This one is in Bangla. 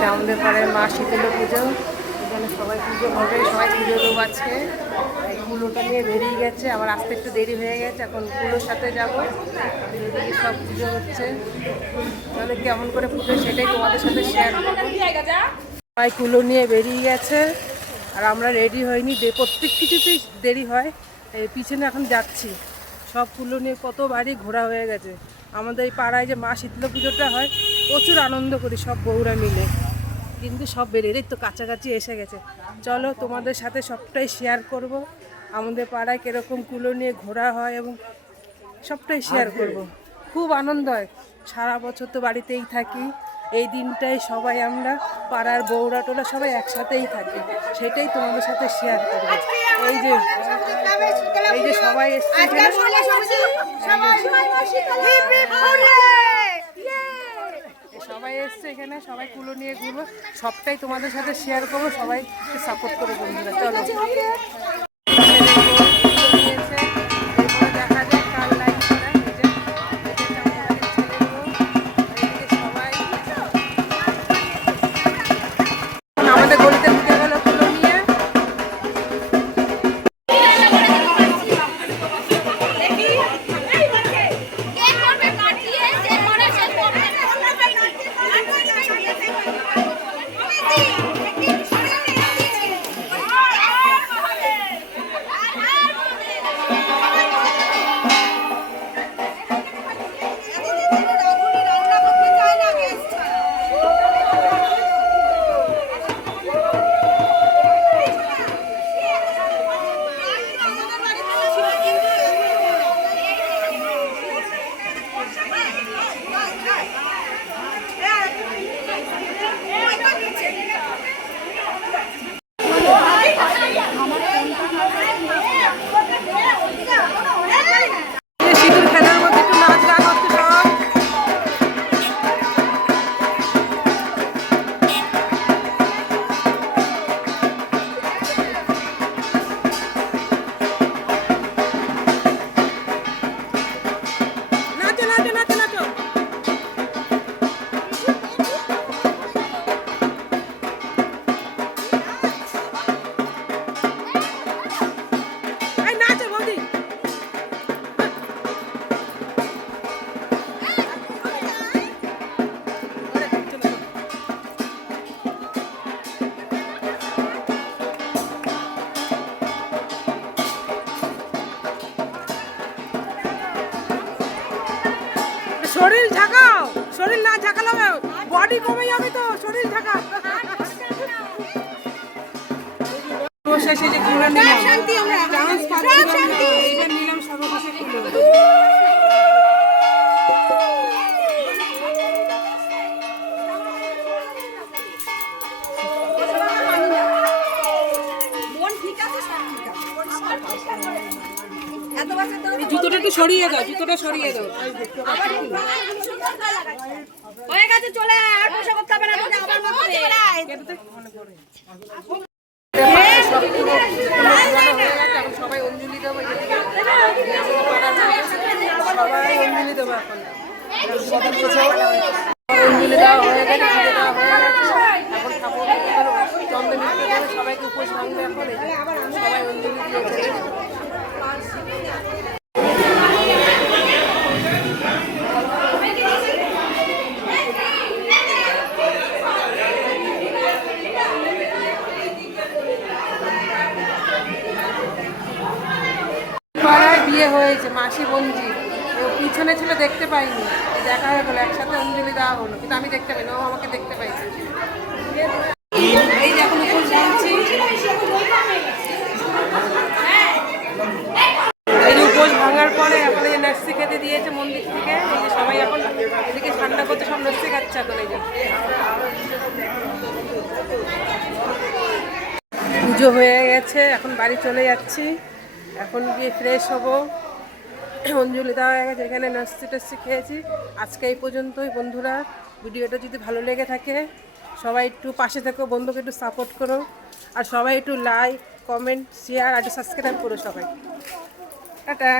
হচ্ছে আমাদের পাড়ায় মা শীতলা পুজো। এখানে সবাই পুজো হবে, সবাই পুজো দেবো আজকে। এই কুলোটা নিয়ে বেরিয়ে গেছে, আবার আসতে একটু দেরি হয়ে গেছে, এখন কুলোর সাথে যাবো। এদিকে সব পুজো হচ্ছে, তাহলে কেমন করে পুজো সেটাই তোমাদের সাথে শেয়ার করবো। সবাই কুলো নিয়ে বেরিয়ে গেছে আর আমরা রেডি হইনি, প্রত্যেক কিছুতেই দেরি হয়। এই পিছনে এখন যাচ্ছি, সব কুলো নিয়ে কত বাড়ি ঘোরা হয়ে গেছে। আমাদের এই পাড়ায় যে মা শীতলা পুজোটা হয়, প্রচুর আনন্দ করি সব বউরা মিলে, কিন্তু সব বেরিয়ে তো কাছাকাছি এসে গেছে। চলো তোমাদের সাথে সবটাই শেয়ার করব, আমাদের পাড়ায় কীরকম কুলো নিয়ে ঘোরা হয় এবং সবটাই শেয়ার করব। খুব আনন্দ হয়, সারা বছর তো বাড়িতেই থাকি, এই দিনটাই সবাই আমরা পাড়ার বউরা টোরা সবাই একসাথেই থাকি, সেটাই তোমাদের সাথে শেয়ার করব। এই যে সবাই এসছে এখানে, সবাই এসছে এখানে, সবাই কুলো নিয়ে ঘুরবো, সবটাই তোমাদের সাথে শেয়ার করবো। সবাই সাপোর্ট করো বন্ধুরা, চলো। আমাদের গলিতে ঢুকে গেল কুলো নিয়ে। শরীর ঝাঁকাও, শরীর না ঝাঁকালে বডি কমে যাবে, তো শরীর ঝাঁকা। শেষে যে কুলো নিলাম, চান্স পাচ্ছিলাম না, এইবার নিলাম সর্বশেষে কুলো। জুতোটা একটু সরিয়ে দাও, জুতোটা সরিয়ে দাও। হয়ে গেছে, চলে আর পয়সা করতে হবে না, আবার সবাই অঞ্জলি দেবো, সবাই অঞ্জলি দেবো। এখন অঞ্জলি দেওয়া হয়ে গেছে, এখন চন্দন সবাইকে উপোস ভাঙবে। এখন সবাই অঞ্জলি দিয়েছে। বিয়ে হয়েছে মাসি বঞ্জি, পিছনে ছিল দেখতে পাইনি, দেখা হয়ে গেলো, একসাথে অঞ্জলি দেওয়া হলো, কিন্তু আমি দেখতে পাইনি, ও আমাকে দেখতে পাইনি। এই যে এখন উপোস ভাঙছি, এই যে উপোস ভাঙার পরে এখন এই লস্যি খেতে দিয়েছে মন্দির থেকে। এই যে সবাই এখন এদিকে ঠান্ডা করতে সব লস্যি খাচ্ছে এখন। এই যে পুজো হয়ে গেছে, এখন বাড়ি চলে যাচ্ছি, এখন গিয়ে ফ্রেশ হবো। অঞ্জলি দেওয়া হয়ে গেছে, এখানে নাস্তি টাস্তি খেয়েছি। আজকে এই পর্যন্তই বন্ধুরা। ভিডিওটা যদি ভালো লেগে থাকে সবাই একটু পাশে থেকো, বন্ধুকে একটু সাপোর্ট করো, আর সবাই একটু লাইক কমেন্ট শেয়ার আর সাবস্ক্রাইব করো সবাই। টাটা।